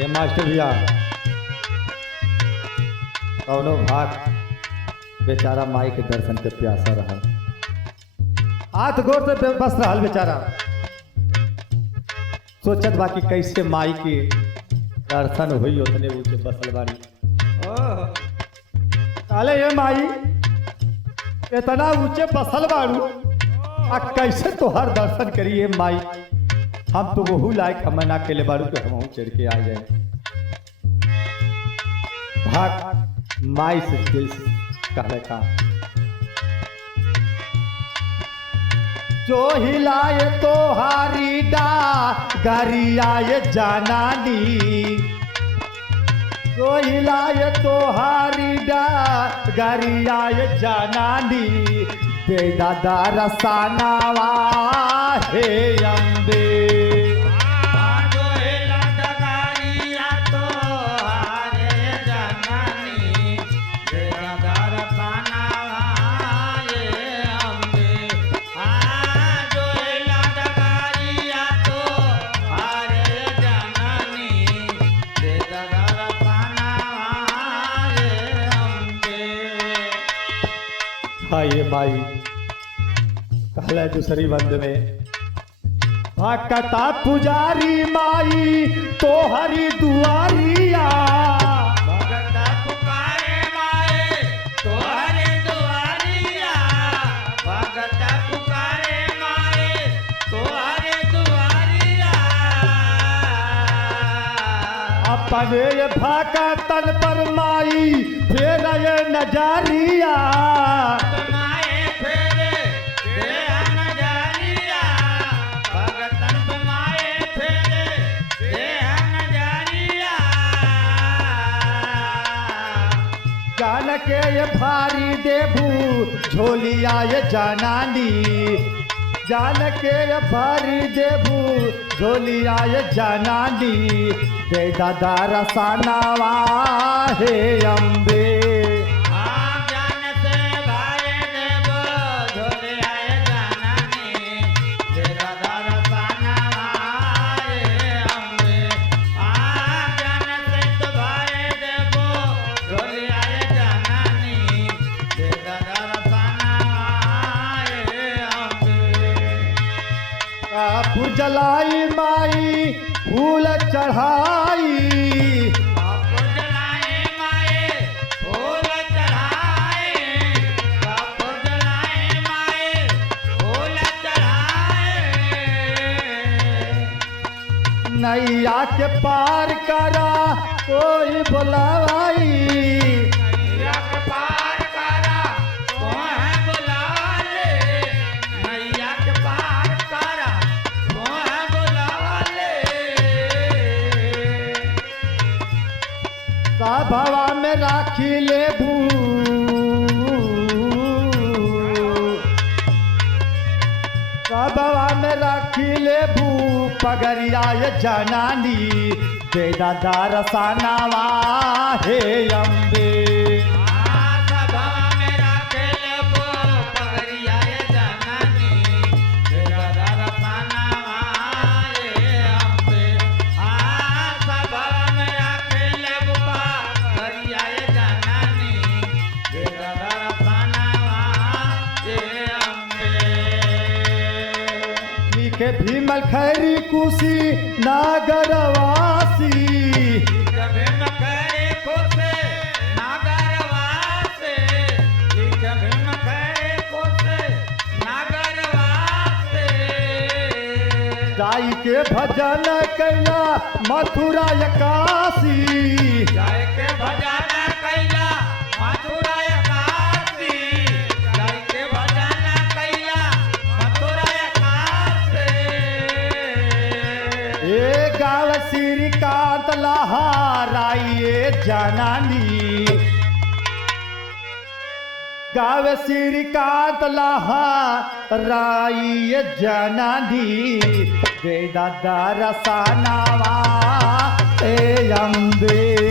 ए master भैया कौनो भाग बेचारा माई के दर्शन के प्यासा रहा, हाथ गोर से बस रहा बेचारा, सोचत बाकी कैसे माई के दर्शन हुई उतने ऊंचे बसल बाड़ी। काले ये माई इतना ऊंचे बसल बाड़ू आ कैसे तोहर दर्शन करिए माई, हम तो वहू लायक हम ना के ले बाड़ू के हम चढ़ के आ जाए। भाग माई से दिल से कहले का जो हिलाए तो हारी डा गरियाए जानानी, जो हिलाए तो हारी डा गरियाए जानानी, दे दादा रसानावा हे अम्बे। हाँ ये माई कहला दूसरी बंद में भक्ता पुजारी माई तो हरी दुआरिया, भक्ता पुकारे माए तो हरी दुआरिया, भक्ता पुकारे माए तो हरी दुआरिया। अपने भक्तन पर माई फेर ये नजारिया, जान के ये भारी देबू झोलिया ये जानानी, जान के ये भारी देबू झोलिया ये जानानी, दे दादा रसानावा हे अम्बे। जलाई माई फूल चढ़ाई, जलाए माए फूल चढ़ाए, जलाए माए फूल चढ़ाए। नैया के पार करा कोई बुलावाई, नैया के पार करा कोई बुला ले, नैया के पार करा भवा में राखी ले भू, भवा में राखी ले भू पगरिया ये जानानी, दे दादा रसानावा हे अम्बे। के भीमल खैरी कुशी नागरवासी, भीम खैरी कुशी नागरवासी, भीम खैरी कुशी नागरवासी। जाई के भजन कैला मथुरा काशी, जाई के भजन कैला मथुरा काशी, जाई के भजन कैला मथुरा गाँव श्रीकांत लहराइए जानानी, गाँव श्रीकांत लहराइए जानानी, दे दादा रसानावा ए अम्बे।